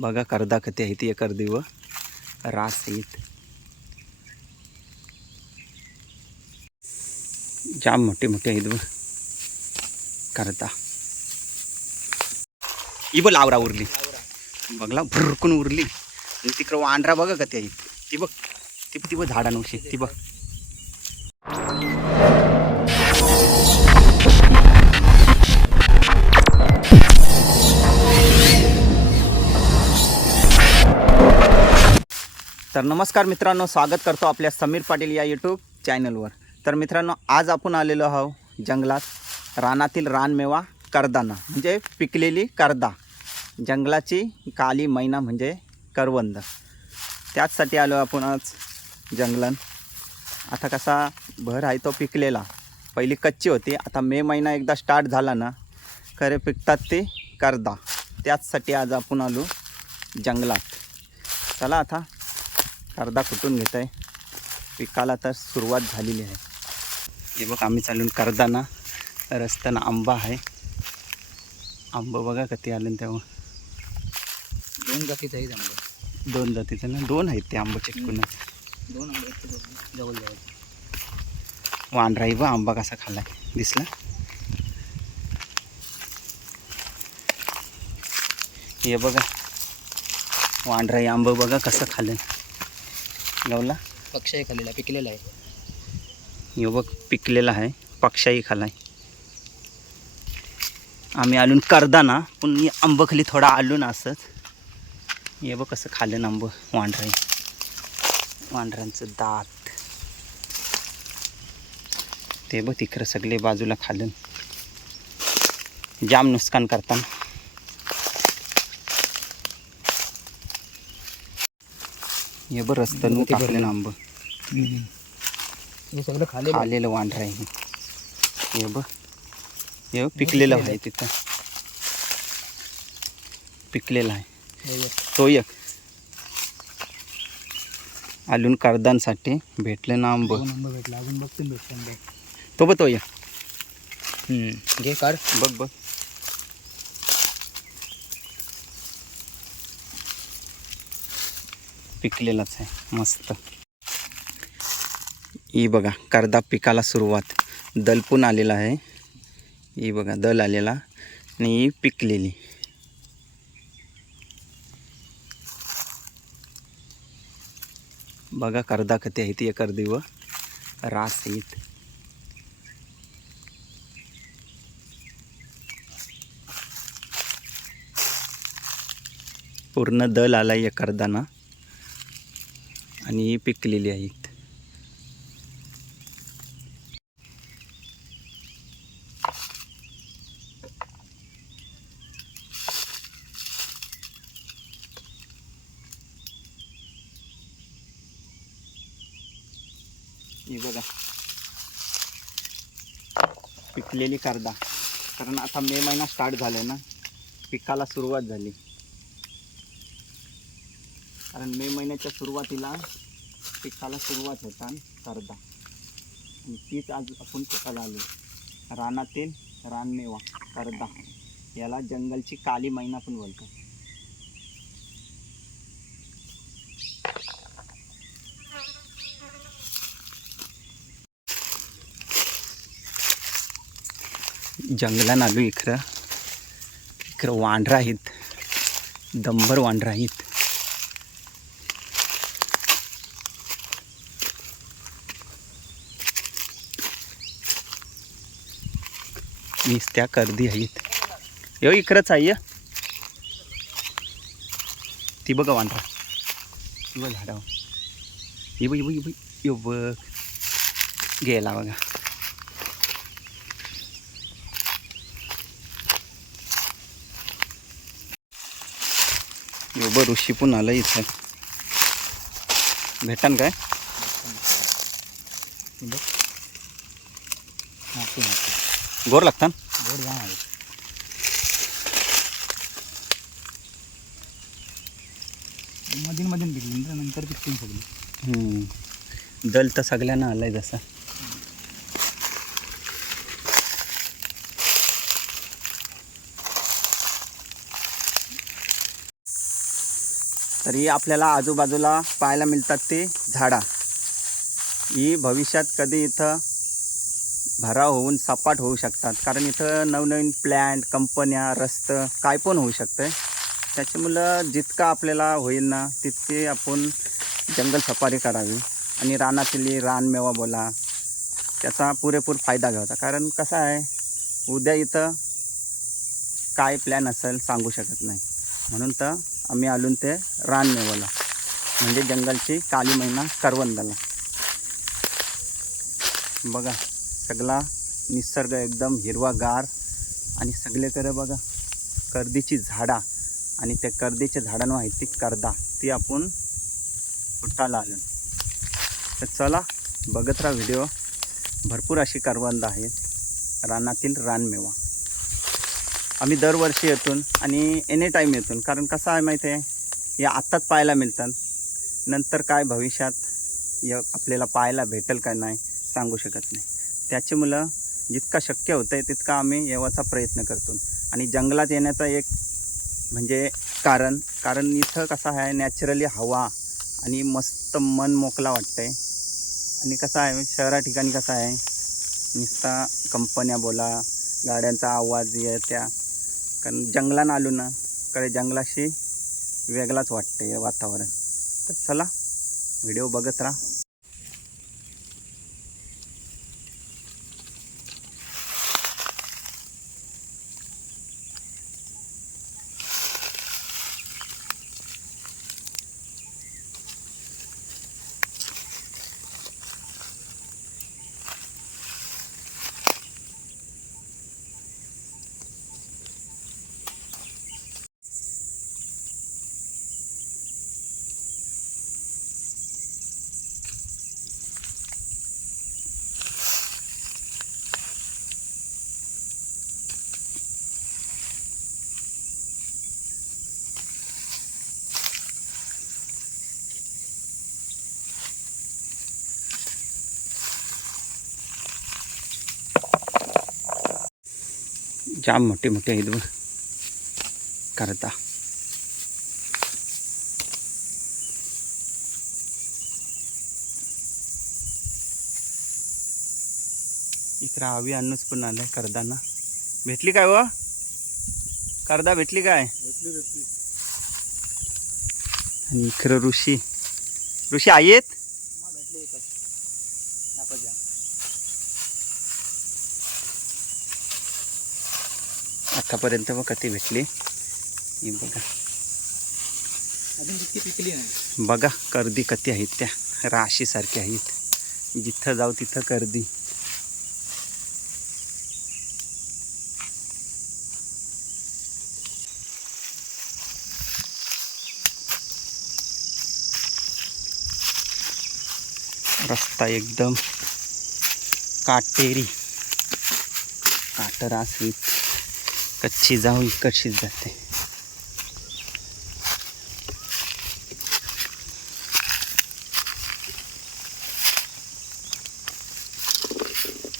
बघा करदा कधी आहे ती एकर रास येत जाम मोठे मोठे आहेत बघ. करदा. ही बघ लावरा उरली. बघला भुरकून उरली. आणि तिकडं वांढरा बघा कथे ते ती बघ ती ती बघ झाडा ती बघ. तर नमस्कार मित्रांनो स्वागत करतो आपल्या समीर पाटील या यूट्यूब चॅनलवर तर मित्रांनो आज आपण आलेलो आहो जंगलात रानातील रानमेवा करदाना म्हणजे पिकलेली करदा. जंगलाची काली मैना म्हणजे करवंद. त्याचसाठी आलो आपण आज जंगलात. आता कसा भर आहे तो पिकलेला. पहिली कच्ची होती आता मे महिना एकदा स्टार्ट झाला ना खरे पिकतात ते करदा. त्याचसाठी आज आपण आलो जंगलात. चला आता करदा कुठून घेत आहे? पिकाला तर सुरुवात झालेली आहे. हे बघ आम्ही चालून करदाना रस्त्यानं आंबा आहे. आंबं बघा कधी आलं तेव्हा. दोन जातीचं आहे आंबे. दोन जातीचं ना? दोन आहेत ते आंबं चिटकून. दोन आंबे आहेत. जवळ जवळ. वांढराई व आंबा कसा खाल्ला दिसला? हे बघा. वांढराई आंबं बघा कसं खाल्लं गवला? पक्ष आहे खाल्लेला पिकलेला आहे. बघ पिकलेला आहे पक्षाही खालाय आम्ही आलून करदा ना पण आंबं खाली थोडा आलो ना असंच. हे बघ कसं खाल्लं ना आंबं वांढराई वांढरांचं दात. ते बघ तिकडं सगळे बाजूला खाल्लं. जाम नुकसान करताना. हे बघ रस्त्यानं मोठी टाकले भरली. ना आंबं हे सगळं आहे. आलेलं वांढर आहे. हे बघ. हे पिकलेलं आहे तिथं. पिकलेलं आहे. तो एक. आलून करदांसाठी भेटलं ना आंब. भेटला. अजून बघते भेटते आंबे तो बघ तो हम्म. घे काढ. बघ बघ. पिकलेलाच आहे. मस्त. ही बघा करदा पिकाला सुरुवात. दलपून आलेला आहे. ही बघा दल आलेला आणि ही पिकलेली. बघा करदा कधी आहे ती कर्दी व रास येत पूर्ण दल आला आहे करदाना. आणि ही पिकलेली आहेत. ही बघा. पिकलेली करदा. कारण आता मे महिना स्टार्ट झाला ना. पिकाला सुरुवात झाली. कारण मे महिन्याच्या सुरुवातीला पिकाला सुरुवात होता करदा आणि तीच आज आपण पिकाला आलो. रानातील रानमेवा करदा याला जंगलची काली महिना पण बोलतो जंगलात आलो इकडं इकडं वांढरं आहेत. दंबर वांढरं आहेत. नुसत्या कर्दी आहेत. यो इकडंच आहे य. ती बघा वांढरा. ती बघ झाडावर. ही बघ बघ बघ. यो बघ. गेला बघा. यो बघ ऋषी पण आलं इथं. भेटान काय? हे बघ गोर लागतात गोड आहे. मधीन मधीन पिकली नंतर पिकतील सगळी. हम्म. दल तर सगळ्यांना आलाय जसा. तरी आपल्याला आजूबाजूला पाहायला मिळतात ते झाडा. ही भविष्यात कधी इथं भराव होऊन सपाट होऊ शकतात. कारण इथं नवनवीन प्लॅन्ट कंपन्या रस्तं काय पण होऊ शकतं त्याच्यामुळं जितका आपल्याला होईल ना तितके आपण जंगल सफारी करावी. आणि रानातील रानमेवा बोला त्याचा पुरेपूर फायदा घ्यावा. कारण कसं आहे उद्या इथं काय प्लॅन असेल सांगू शकत नाही. म्हणून तर आम्ही आलून ते रानमेवाला म्हणजे जंगलची काली महिना करवंदाला. बघा. सगळा निसर्ग एकदम हिरवागार आणि सगळीकडे बघा कर्दीची झाडा आणि त्या कर्दीच्या झाडांवर आहे ती करदा ती आपण फुटायला आलो. तर चला बघत राहा व्हिडिओ. भरपूर अशी करवंद आहेत. रानातील रानमेवा आम्ही दरवर्षी येतून आणि एनी टाईम येतून कारण कसं आहे माहिती आहे? या आत्ताच पाहायला मिळतात. नंतर काय भविष्यात या आपल्याला पाहायला भेटेल का नाही सांगू शकत नाही. त्याच्यामुळं जितका शक्य होतं आहे तितका आम्ही येवाचा प्रयत्न करतो. आणि जंगलात येण्याचा एक म्हणजे कारण कारण इथं कसं आहे नॅचरली हवा आणि मस्त मन मोकला वाटतं आहे आणि कसं आहे शहरा ठिकाणी कसं आहे नुसता कंपन्या बोला गाड्यांचा आवाज येत्या. कारण जंगलानं आलो ना कडे जंगलाशी वेगळाच वाटतं आहे वातावरण. तर चला व्हिडिओ बघत राहा. जाम मोठे मोठे आहेत बघ. करता. इकडं हवी अन्नच पण आलाय करदाना भेटली काय व? करदा भेटली काय? आणि इकडं ऋषी. ऋषी आहेत? आत्तापर्यंत बघा कधी भेटली. ही बघा. अजून पिकली नाही बघा कर्दी कती आहेत त्या. राशीसारख्या आहेत. जिथं जाऊ तिथं कर्दी. रस्ता एकदम काटेरी. काटरास असेल कच्ची जाऊ इकडचीच जाते.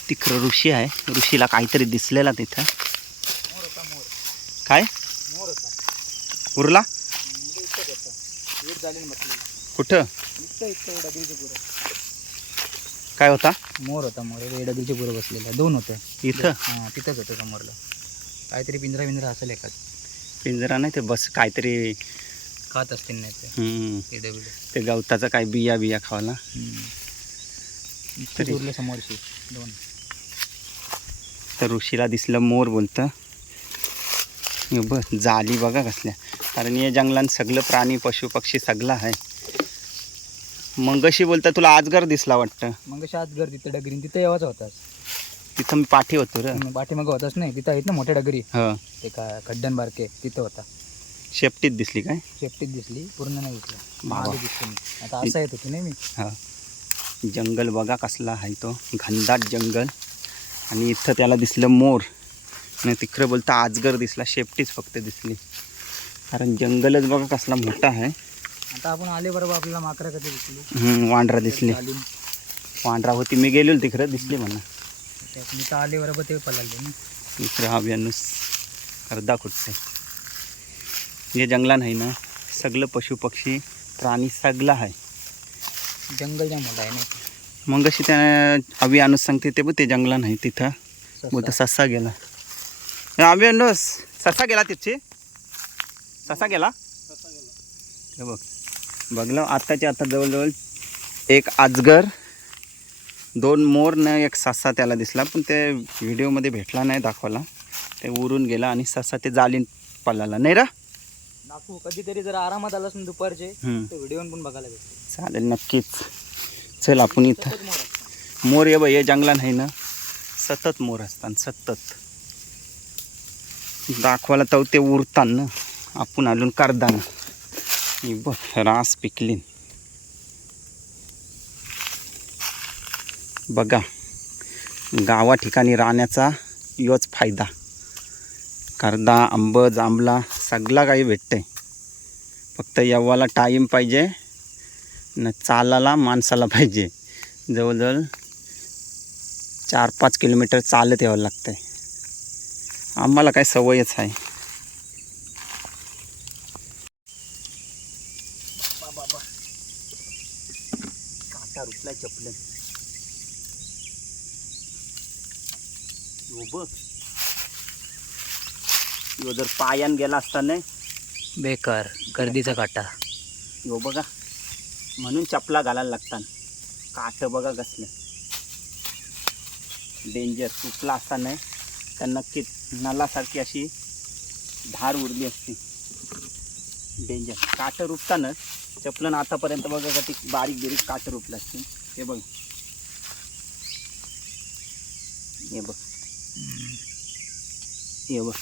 तिकडं ऋषी आहे. ऋषीला काहीतरी दिसलेला तिथं. मोर होता मोर काय? मोर होता उरला? कुठं? काय होता? मोर होता मोर. डगरीचे पुरं बसलेला. दोन होते. इथं? हां तिथंच होतं समोरला. काहीतरी पिंजरा बिंजरा असेल एखाद. पिंजरा नाही ते बस काहीतरी. खात असतील नाही ते. हम्म, किडे बिडे ते गवताचा काय बिया बिया खावाला तरी. उरले दोन. तर ऋषीला दिसलं मोर बोलतं. हे बघ जाली बघा कसल्या. कारण या जंगलात सगळं प्राणी पशु पक्षी सगळं आहे. मग कशी बोलतं तुला आजगर दिसला वाटतं. मग आज घर तिथं डगरीन. तिथं येवाचा होतास तिथं मी पाठी होतो र. पाठीमागं होताच नाही. तिथं आहेत ना मोठ्या डगरी. ह. ते काय खड्डन बारके तिथं होता. शेपटीत दिसली काय? शेपटीत दिसली. पूर्ण नाही दिसलं. मागे दिसली नाही. आता असं येत होती नाही मी. हा. जंगल बघा कसला आहे तो. घनदाट जंगल. आणि इथं त्याला दिसलं मोर. आणि तिकडं बोलतं आजगर दिसला. शेपटीच फक्त दिसली. कारण जंगलच बघा कसला मोठा आहे. आता आपण आले बरोबर आपल्याला माकरा कधी दिसली? हम्म, वांढरा दिसली. वांढरा होती. मी गेलेलो तिकडं. दिसली म्हणा. मी तर आले बरोबर ते पळाले ना. इकडं हा व्यानुस अर्धा खुटते हे जंगला नाही ना सगळं पशुपक्षी प्राणी सगळं आहे. जंगल मोठा आहे ना. मग अशी त्या आवी आणूस सांगते ते पण ते जंगला नाही तिथं. तर ससा. गेला. आवी आणूस ससा गेला तिथची? ससा गेला? हे बघ. बघलं आत्ताच्या आता जवळजवळ एक आजगर दोन मोर न एक ससा त्याला दिसला पण ते व्हिडिओमध्ये भेटला नाही दाखवला ते उरून गेला आणि ससा ते जालीन पळाला नाही रा? कधीतरी जर आरामात आलास ना दुपारचे. तर व्हिडिओ पण बघायला भेटते चालेल नक्कीच. चल आपण इथं मोर ये बाई हे जंगला नाही ना? सतत मोर असतात सतत. दाखवायला तर ते उरतात ना? आपण आलून करदाना. बघ रास पिकलीन. बघा गावा ठिकाणी राहण्याचा योच फायदा. करदा आंब जांभला सगळा काही भेटते फक्त यव्वाला टाईम पाहिजे न चालाला माणसाला पाहिजे. जवळजवळ चार पाच किलोमीटर चालत यावं लागतंय. आम्हाला काय सवयच आहे. काटा रुपला चपलन हो बघ ह्यो जर पायान गेला असता नाही? बेकार गर्दीचा काटा. हो बघा म्हणून चपला घालायला लागतात काट बघा कसलं. डेंजर तुपला असता नाही तर नक्कीच नलासारखी अशी धार उरली असती. डेंजर काट रुपतानच चपलन आतापर्यंत बघा का ती बारीक बिरीक काट रुपलं असते. हे बघ. हे बघ. हे बघ.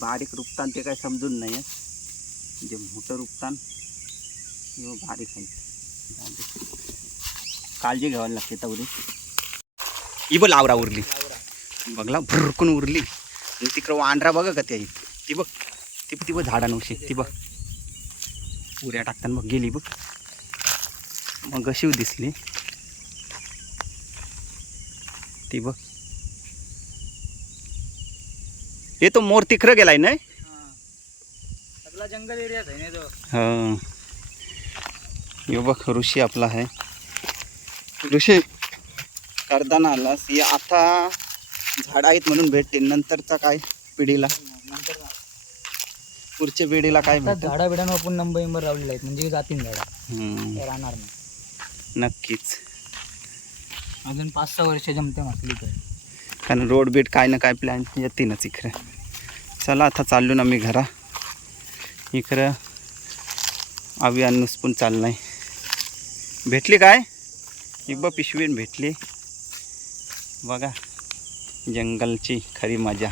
बारीक रुपतान ते काय समजून नाही आहे. जे मोठं रुपतान हे बारीक आहे. काळजी घ्यावी लागते तेवढी ही बघ लावरा उरली. बघला भरकून उरली. आणि तिकडं वांढरा बघा का ते ती बघ ती ती बघ झाडांवरशी ती बघ. उऱ्या टाकताना बघ गेली बघ. मग अशी दिसली. ती बघ. हे तो मोर तिकडं गेलाय नाही सगळा जंगल एरियाच आहे ना तो. हा. यो बघ ऋषी आपला आहे. ऋषी करताना आलास. हे आता झाड आहेत म्हणून भेटतील. नंतरचा काय पिढीला? नंतर ना. पुढच्या पिढीला काय भेटेल? झाडा बिडांवर आपण नंबर इंबर लावलेले आहेत. म्हणजे जातील झाडा. राहणार नाही. नक्कीच. अजून पाच सहा वर्ष जमते म्हटली तर कारण रोड बीट काय ना काय प्लॅन येतीलच इकडे चला आता चाललो ना मी घरा. इकडं आवी अन्नूस पण चाललाय. भेटली काय? बघ पिशवीन भेटली. बघा जंगलची खरी मजा.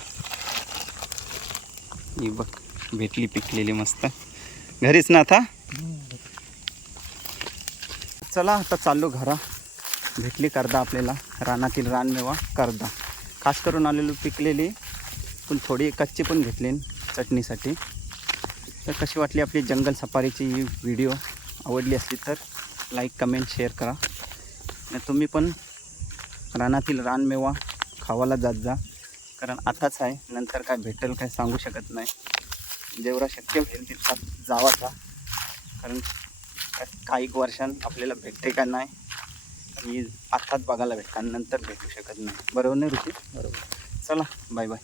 ही बघ भेटली पिकलेली मस्त. घरीच ना आता? चला आता चाललो घरा. भेटली करदा आपल्याला रानातील रानमेवा करदा. खास करून आलेली पिकलेली पण थोडी कच्ची पण घेतली चटणीसाठी. तर कशी वाटली आपली जंगल सफारीची ही व्हिडिओ? आवडली असली तर लाईक कमेंट शेअर करा. आणि तुम्ही पण रानातील रानमेवा खावाला जात जा. कारण आताच आहे नंतर काय भेटेल काय सांगू शकत नाही. जेवढा शक्य होईल तितका जावाचा कारण काही वर्षां आपल्याला भेटते का नाही ही आत्ताच बघायला भेटतात नंतर भेटू शकत नाही. बरोबर नाही ऋषी? बरोबर. चला बाय बाय